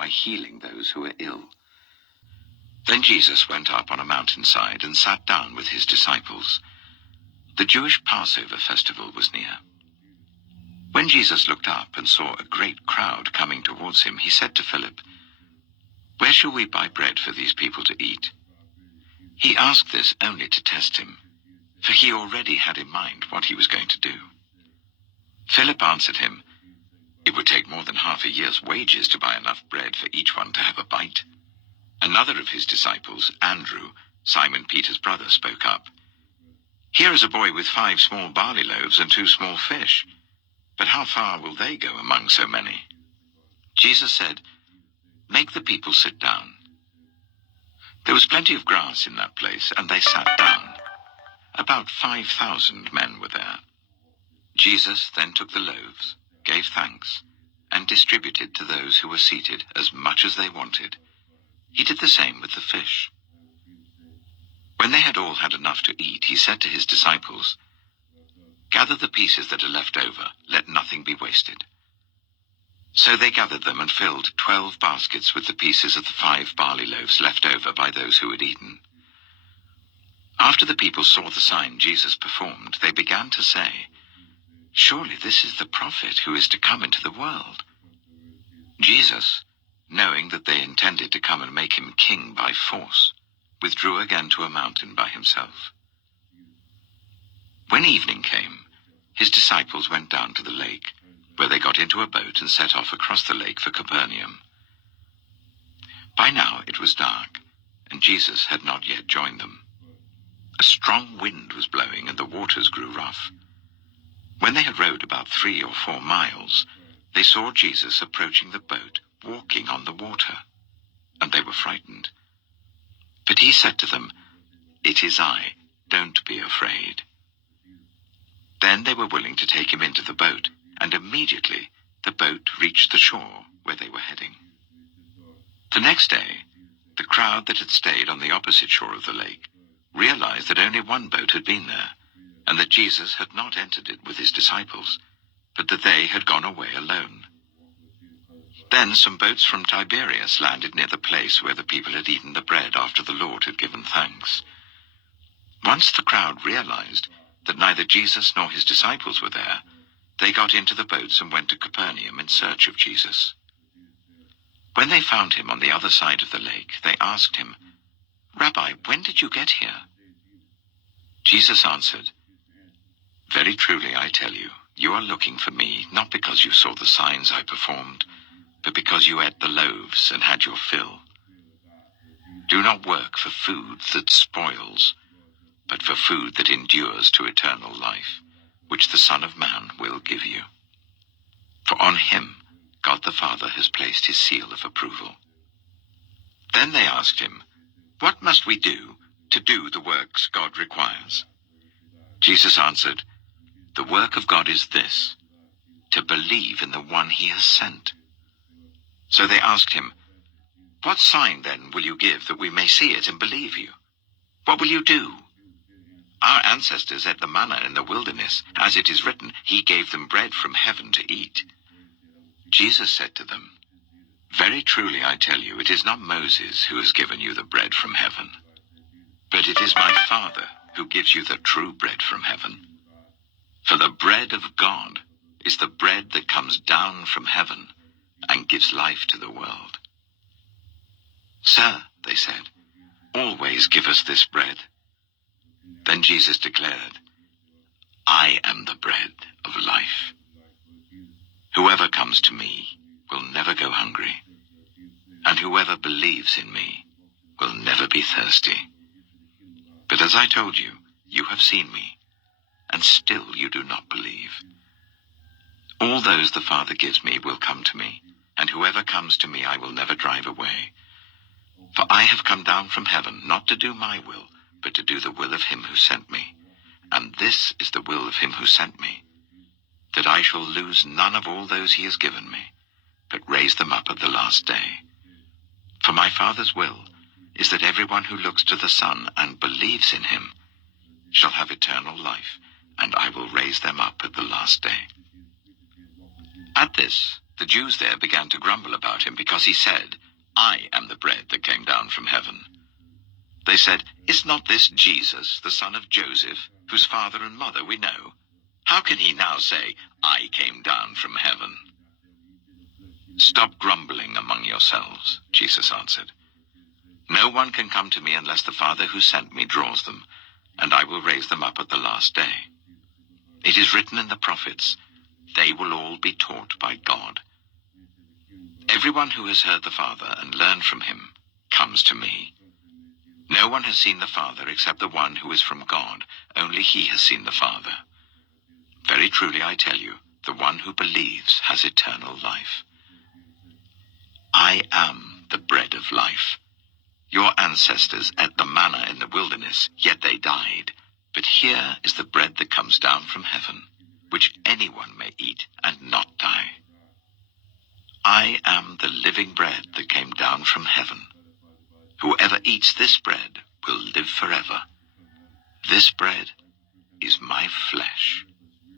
by healing those who were ill. Then Jesus went up on a mountainside and sat down with his disciples. The Jewish Passover festival was near. When Jesus looked up and saw a great crowd coming towards him, he said to Philip, "Where shall we buy bread for these people to eat?" He asked this only to test him, for he already had in mind what he was going to do. Philip answered him, "It would take more than half a year's wages to buy enough bread for each one to have a bite." Another of his disciples, Andrew, Simon Peter's brother, spoke up. "Here is a boy with 5 small barley loaves and 2 small fish. But how far will they go among so many?" Jesus said, "Make the people sit down." There was plenty of grass in that place, and they sat down. About 5,000 men were there. Jesus then took the loaves, gave thanks, and distributed to those who were seated as much as they wanted. He did the same with the fish. When they had all had enough to eat, he said to his disciples, "Gather the pieces that are left over, let nothing be wasted." So they gathered them and filled 12 baskets with the pieces of the 5 barley loaves left over by those who had eaten. After the people saw the sign Jesus performed, they began to say, "Surely this is the prophet who is to come into the world." Jesus, knowing that they intended to come and make him king by force, withdrew again to a mountain by himself. When evening came, his disciples went down to the lake, where they got into a boat and set off across the lake for Capernaum. By now it was dark, and Jesus had not yet joined them. A strong wind was blowing, and the waters grew rough. When they had rowed about 3 or 4 miles, they saw Jesus approaching the boat, walking on the water, and they were frightened. But he said to them, "It is I, don't be afraid." Then they were willing to take him into the boat, and immediately the boat reached the shore where they were heading. The next day, the crowd that had stayed on the opposite shore of the lake realized that only one boat had been there, and that Jesus had not entered it with his disciples, but that they had gone away alone. Then some boats from Tiberias landed near the place where the people had eaten the bread after the Lord had given thanks. Once the crowd realized that neither Jesus nor his disciples were there, they got into the boats and went to Capernaum in search of Jesus. When they found him on the other side of the lake, they asked him, "Rabbi, when did you get here?" Jesus answered, "Very truly I tell you, you are looking for me not because you saw the signs I performed, but because you ate the loaves and had your fill. Do not work for food that spoils, but for food that endures to eternal life, which the Son of Man will give you. For on him God the Father has placed his seal of approval." Then they asked him, "What must we do to do the works God requires?" Jesus answered, "The work of God is this, to believe in the one he has sent." So they asked him, "What sign then will you give that we may see it and believe you? What will you do? Our ancestors ate the manna in the wilderness. As it is written, he gave them bread from heaven to eat." Jesus said to them, "Very truly I tell you, it is not Moses who has given you the bread from heaven, but it is my Father who gives you the true bread from heaven. For the bread of God is the bread that comes down from heaven and gives life to the world." "Sir," they said, "always give us this bread." Then Jesus declared, "I am the bread of life. Whoever comes to me will never go hungry, and whoever believes in me will never be thirsty. But as I told you, you have seen me, and still you do not believe. All those the Father gives me will come to me, and whoever comes to me I will never drive away. For I have come down from heaven not to do my will, but to do the will of him who sent me. And this is the will of him who sent me, that I shall lose none of all those he has given me, but raise them up at the last day. For my Father's will is that everyone who looks to the Son and believes in him shall have eternal life, and I will raise them up at the last day." At this, the Jews there began to grumble about him because he said, "I am the bread that came down from heaven." They said, "Is not this Jesus, the son of Joseph, whose father and mother we know? How can he now say, 'I came down from heaven'?" "Stop grumbling among yourselves," Jesus answered. "No one can come to me unless the Father who sent me draws them, and I will raise them up at the last day. It is written in the prophets, 'They will all be taught by God.' Everyone who has heard the Father and learned from him comes to me. No one has seen the Father except the one who is from God. Only he has seen the Father. Very truly I tell you, the one who believes has eternal life. I am the bread of life. Your ancestors ate the manna in the wilderness, yet they died. But here is the bread that comes down from heaven, which anyone may eat and not die. I am the living bread that came down from heaven. Whoever eats this bread will live forever. This bread is my flesh,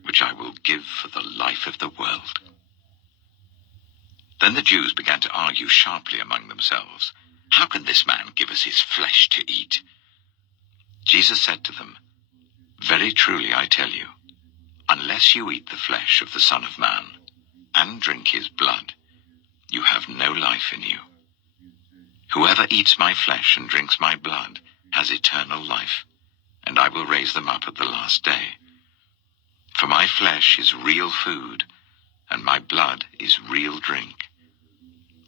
which I will give for the life of the world." Then the Jews began to argue sharply among themselves, "How can this man give us his flesh to eat?" Jesus said to them, "Very truly I tell you, unless you eat the flesh of the Son of Man and drink his blood, you have no life in you. Whoever eats my flesh and drinks my blood has eternal life, and I will raise them up at the last day. For my flesh is real food, and my blood is real drink.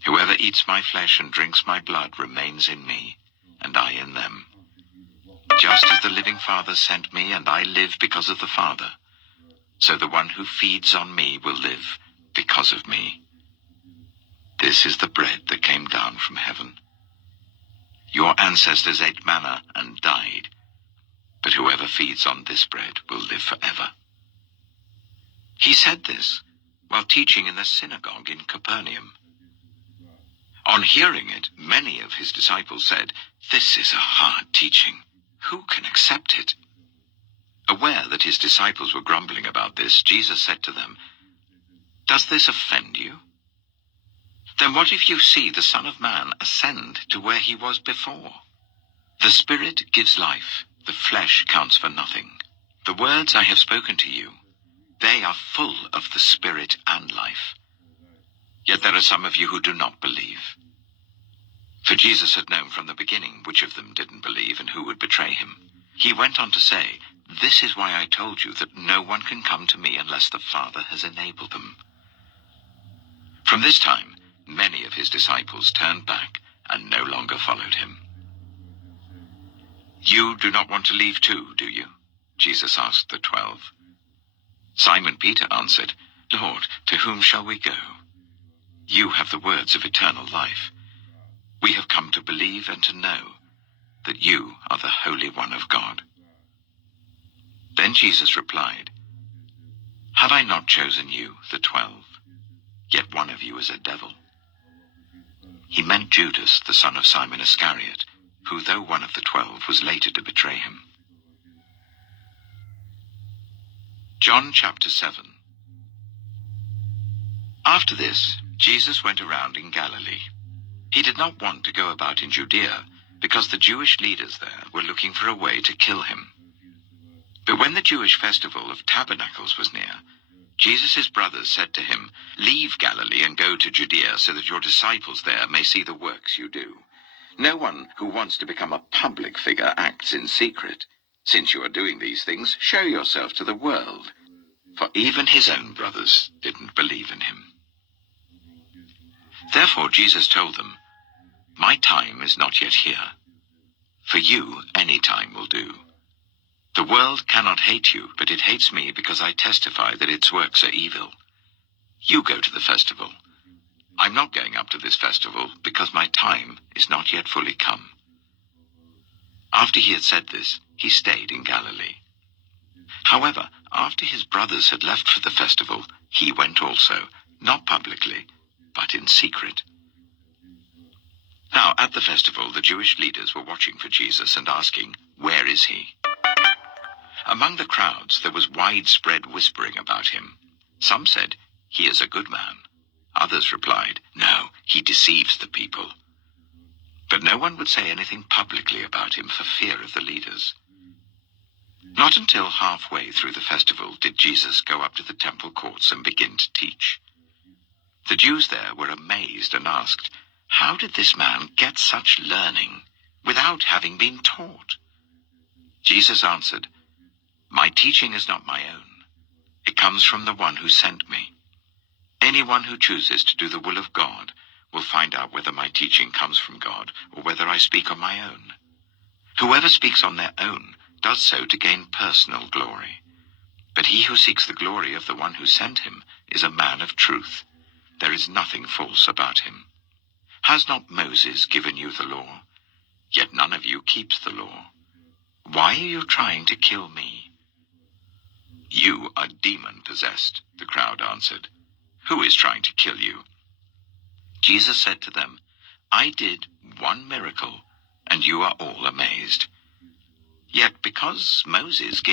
Whoever eats my flesh and drinks my blood remains in me, and I in them. Just as the living Father sent me, and I live because of the Father, so the one who feeds on me will live because of me. This is the bread that came down from heaven. Your ancestors ate manna and died, but whoever feeds on this bread will live forever." He said this while teaching in the synagogue in Capernaum. On hearing it, many of his disciples said, "This is a hard teaching. Who can accept it?" Aware that his disciples were grumbling about this, Jesus said to them, "Does this offend you? Then what if you see the Son of Man ascend to where he was before? The Spirit gives life, the flesh counts for nothing. The words I have spoken to you, they are full of the Spirit and life. Yet there are some of you who do not believe." For Jesus had known from the beginning which of them didn't believe and who would betray him. He went on to say, "This is why I told you that no one can come to me unless the Father has enabled them." From this time, many of his disciples turned back and no longer followed him. "You do not want to leave too, do you?" Jesus asked the 12. Simon Peter answered, "Lord, to whom shall we go? You have the words of eternal life. We have come to believe and to know that you are the Holy One of God." Then Jesus replied, "Have I not chosen you, the 12? Yet one of you is a devil." He meant Judas, the son of Simon Iscariot, who, though one of the 12, was later to betray him. John chapter 7. After this, Jesus went around in Galilee. He did not want to go about in Judea, because the Jewish leaders there were looking for a way to kill him. But when the Jewish festival of Tabernacles was near, Jesus' brothers said to him, "Leave Galilee and go to Judea, so that your disciples there may see the works you do. No one who wants to become a public figure acts in secret. Since you are doing these things, show yourself to the world." For even his own brothers didn't believe in him. Therefore Jesus told them, "My time is not yet here. For you, any time will do. The world cannot hate you, but it hates me because I testify that its works are evil. You go to the festival. I'm not going up to this festival because my time is not yet fully come." After he had said this, he stayed in Galilee. However, after his brothers had left for the festival, he went also, not publicly, but in secret. Now, at the festival, the Jewish leaders were watching for Jesus and asking, "Where is he?" Among the crowds, there was widespread whispering about him. Some said, "He is a good man." Others replied, "No, he deceives the people." But no one would say anything publicly about him for fear of the leaders. Not until halfway through the festival did Jesus go up to the temple courts and begin to teach. The Jews there were amazed and asked, "How did this man get such learning without having been taught?" Jesus answered, "My teaching is not my own. It comes from the one who sent me. Anyone who chooses to do the will of God will find out whether my teaching comes from God or whether I speak on my own. Whoever speaks on their own does so to gain personal glory. But he who seeks the glory of the one who sent him is a man of truth. There is nothing false about him. Has not Moses given you the law? Yet none of you keeps the law. Why are you trying to kill me?" "You are demon-possessed," the crowd answered. "Who is trying to kill you?" Jesus said to them, "I did one miracle, and you are all amazed. Yet because Moses gave